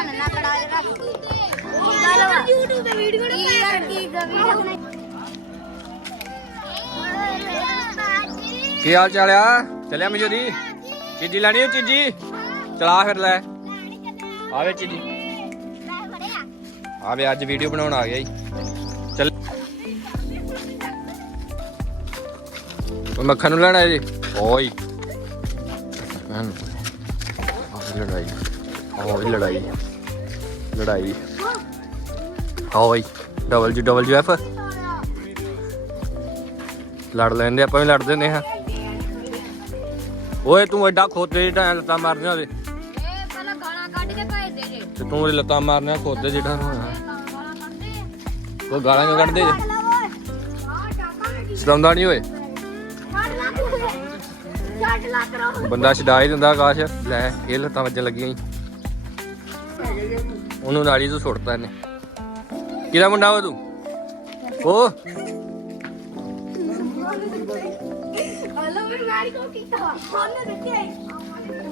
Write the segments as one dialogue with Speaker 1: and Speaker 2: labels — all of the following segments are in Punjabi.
Speaker 1: ਬਣਾ ਲੈਣਾ ਕੜਾ ਜਿਹਾ ਰੱਖ ਕੀ ਗੱਲ ਵਾ YouTube ਤੇ ਵੀਡੀਓ ਨਾ ਪਾਇਆ ਕੀ ਵੀਡੀਓ
Speaker 2: ਕੀ ਹਾਲ ਚਾਲ ਆ? ਚੱਲਿਆ ਮਜੂਰੀ ਚੀਜੀ ਲੈਣੀ ਹੈ ਚੀਜੀ? ਚਲਾ ਫਿਰ ਲੈ। ਆਵੇ ਚੀਜੀ। ਆਵੇ ਅੱਜ ਵੀਡੀਓ ਬਣਾਉਣ ਆ ਗਿਆ ਜੀ। ਚੱਲ। ਉਹ ਮੱਖਣ ਨੂੰ ਲੈਣਾ ਜੀ। ਓਏ। ਮੱਖਣ ਆਹ ਲੜਾਈ। ਓਏ ਲੜਾਈ। ਲੜਾਈ। ਓਏ ਡਬਲ ਜੀ ਡਬਲ ਜੀ ਐਫ ਲੜ ਲੈਂਦੇ ਆਪਾਂ ਵੀ ਲੜਦੇ ਨੇ ਹਾਂ। ਓਏ ਤੂੰ ਐਡਾ ਖੋਤੇ ਜਿਹੜਾ ਲੱਤਾਂ ਉਹਦੇ
Speaker 1: ਇਹ ਪਹਿਲਾਂ ਗਾਲਾਂ ਕੱਢ ਕੇ ਭੇਜ ਦੇ ਜੇ
Speaker 2: ਤੇ ਤੂੰ ਉਹਦੇ ਲੱਤਾਂ ਮਾਰਨੀਆਂ ਖੋਤੇ ਜਿਹੜਾ ਨੂੰ ਹੋਇਆ
Speaker 1: ਗਾਲਾਂ
Speaker 2: ਕਿਉਂ ਕੱਢਦੇ ਜੇ? ਸਤਾਉਂਦਾ ਨਹੀਂ ਓਏ। ਬੰਦਾ ਛਡਾ ਹੀ ਦਿੰਦਾ ਆਕਾਸ਼। ਲੈ ਇਹ ਲੱਤਾਂ ਵੱਜਣ ਲੱਗੀਆਂ ਉਹਨੂੰ ਨਾਲੀ ਤੋਂ ਸੁੱਟਤਾ ਇਹਨੇ। ਕਿਹਦਾ ਮੁੰਡਾ ਵਾ ਤੂੰ? ਉਹ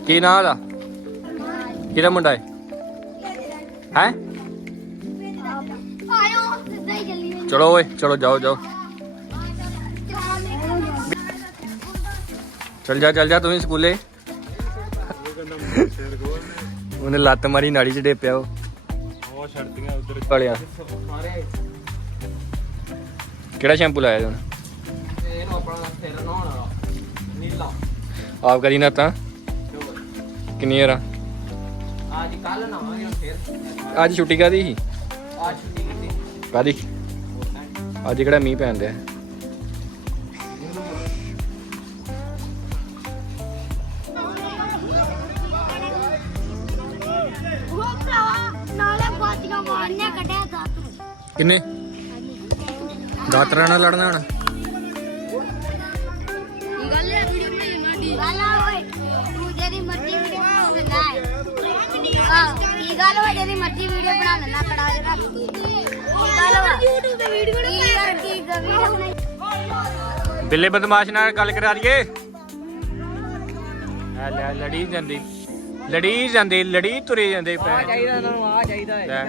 Speaker 1: ਕੀ
Speaker 2: ਨਾਂ ਦਾ ਕਿਹਦਾ ਮੁੰਡਾ ਹੈ ਹੈ?
Speaker 1: ਚਲੋ
Speaker 2: ਓਏ, ਚਲੋ ਜਾਓ ਜਾਓ। ਚਲ ਜਾ ਚਲ ਜਾ ਤੁਸੀਂ ਸਕੂਲੇ। ਉਹਨੇ ਲੱਤ ਮਾਰੀ ਨਾੜੀ ਚ ਡੇਪਿਆ ਉਹ।
Speaker 3: ਉਹ ਛੱਡਦੀਆਂ ਉਧਰ।
Speaker 2: ਵਾਲਿਆ। ਕਿਹੜਾ ਸ਼ੈਂਪੂ ਲਾਇਆ ਤੂੰ
Speaker 3: ਇਹਨੂੰ ਆਪਣਾ ਸਿਰ ਨਹਾਉਣ ਵਾਲਾ। ਨੀਲਾ।
Speaker 2: ਆਪ ਕਰੀ ਨਾ ਤਾਂ। ਕਿੰਨੀ ਯਾਰ
Speaker 3: ਅੱਜ ਕੱਲ ਨਹਾਵਾਂਗੇ ਫਿਰ।
Speaker 2: ਅੱਜ ਛੁੱਟੀ ਕਾਦੀ ਸੀ?
Speaker 3: ਅੱਜ ਛੁੱਟੀ ਕੀਤੀ।
Speaker 2: ਕਾਦੀ ਅੱਜ ਕਿਹੜਾ ਮੀਂਹ ਪੈਣ ਦਿਆ
Speaker 1: ਕੱਢਿਆ ਦਾਤ ਨੂੰ?
Speaker 2: ਕਿੰਨੇ? ਦਾਤਰਾ ਨਾਲ ਲੜਨਾ ਹੁਣ।
Speaker 1: ਕੀ ਗੱਲ ਹੈ? ਵੀਡੀਓ ਬਣਾਈ ਮਾਡੀ। ਆ ਓਏ? ਤੂੰ ਜਿਹੜੀ ਮਰਜ਼ੀ ਵੀਡੀਓ ਬਣਾ ਲੈਣਾ ਹੈ। ਹਾਂ ਕੀ ਗੱਲ ਵਾ ਜਿਹੜੀ ਮਰਜ਼ੀ ਵੀਡੀਓ ਬਣਾ ਲੈਣਾ ਕੜਾ ਜਿਹਾ ਰੱਖ ਕੀ ਗੱਲ ਵਾ? YouTube ਤੇ ਵੀਡੀਓ ਨਾ ਪਾਇਆ ਕੀ ਵੀਡੀਓ ਬਣਾਈ?
Speaker 2: ਬਿੱਲੇ ਬਦਮਾਸ਼ ਨਾਲ ਗੱਲ ਕਰਾ ਦਈਏ। ਲੈ ਲੈ ਲੜੀ ਜਾਂਦੀ। ਲੜੀ ਜਾਂਦੀ ਲੜੀ ਤੁਰੇ ਜਾਂਦੇ ਪੈ
Speaker 3: ਚਾਹੀਦਾ ਇਹਨਾਂ ਨੂੰ ਆ ਚਾਹੀਦਾ
Speaker 2: ਲੈ,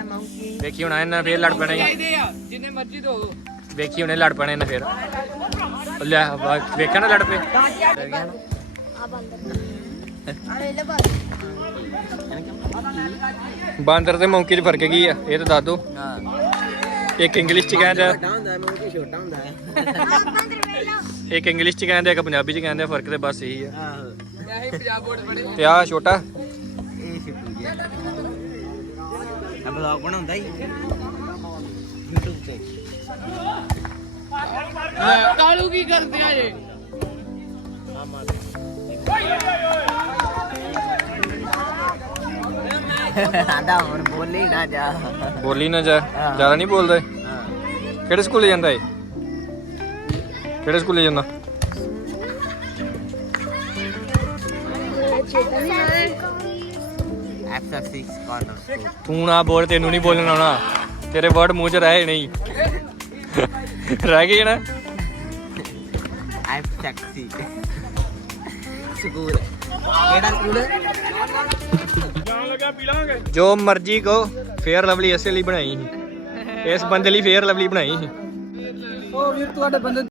Speaker 2: ਵੇਖੀ ਹੁਣ ਇਹਨਾਂ ਫੇਰ ਲੜ ਪੈਣਾ। ਈ।
Speaker 3: ਚਾਹੀਦੇ ਆ ਜਿੰਨੇ ਮਰਜ਼ੀ ਦੋ।
Speaker 2: ਵੇਖੀ ਹੁਣੇ ਲੜ ਪੈਣੇ ਨੇ ਫੇਰ। ਲੈ ਵਾ- ਵੇਖਿਆ ਨਾ ਲੜ ਪਏ?
Speaker 1: ਆ ਬੰਦ ਅਰੇ ਲੈ ਬੰਦ
Speaker 2: ਬਾਂਦਰ ਤੇ ਮੌਂਕੀ 'ਚ ਫ਼ਰਕ ਕੀ ਆ? ਇਹ ਤਾਂ ਦੱਸ ਦੋ।
Speaker 3: ਹਾਂ।
Speaker 2: ਇੱਕ ਇੰਗਲਿਸ਼ 'ਚ ਕਹਿੰਦਾ
Speaker 3: ਵੱਡਾ ਹੁੰਦਾ ਮੈਂ ਉਹ ਛੋਟਾ ਹੁੰਦਾ। ਹੈ
Speaker 2: ਇੱਕ ਇੰਗਲਿਸ਼ 'ਚ ਕਹਿੰਦਾ ਇੱਕ ਪੰਜਾਬੀ 'ਚ ਕਹਿੰਦਾ ਫ਼ਰਕ ਤੇ ਬਸ ਇਹੀ ਆ।
Speaker 3: ਆਹੋ। ਇਹ ਪੰਜਾਬ ਬੋਰਡ ਪੜੇ
Speaker 2: ਤੇ ਆ ਛੋਟਾ।
Speaker 3: ਆ ਬਲੌਗ ਬਣਾਉਂਦਾ ਹੀ। YouTube ਤੇ। ਕਾਲੂ ਕੀ ਕਰਦੇ ਆ ਜੇ? ਆਂਦਾ ਹੁਣ ਬੋਲੀ ਨਾ ਜਾ।
Speaker 2: ਬੋਲੀ ਨਾ ਜਾ। ਜ਼ਿਆਦਾ ਨਹੀਂ ਬੋਲਦਾ ਇਹ। ਕਿਹੜੇ ਸਕੂਲੇ ਜਾਂਦਾ ਏ ਕਿਹੜੇ ਸਕੂਲੇ ਜਾਂਦਾ?
Speaker 3: ਐਫ6 ਕਾਰਨਰ
Speaker 2: ਤੂੰ ਨਾ ਬੋਲ ਤੈਨੂੰ ਨਹੀਂ ਬੋਲਣਾ ਆਉਣਾ। ਤੇਰੇ ਵਰਡ ਮੂੰਹ 'ਚ ਰਹੇ ਨਹੀਂ। ਰਹਿ ਗਏ ਨਾ?
Speaker 3: F taxi school. ਕਿਹੜਾ ਸਕੂਲ?
Speaker 2: ਜੋ ਮਰਜ਼ੀ ਕਹੋ ਫੇਅਰ ਲਵਲੀ ਇਸੇ ਲਈ ਬਣਾਈ ਸੀ। ਇਸ ਬੰਦੇ ਲਈ ਫੇਅਰ ਲਵਲੀ ਬਣਾਈ ਸੀ।
Speaker 3: ਉਹ ਵੀਰ ਤੁਹਾਡੇ ਬੰਦੇ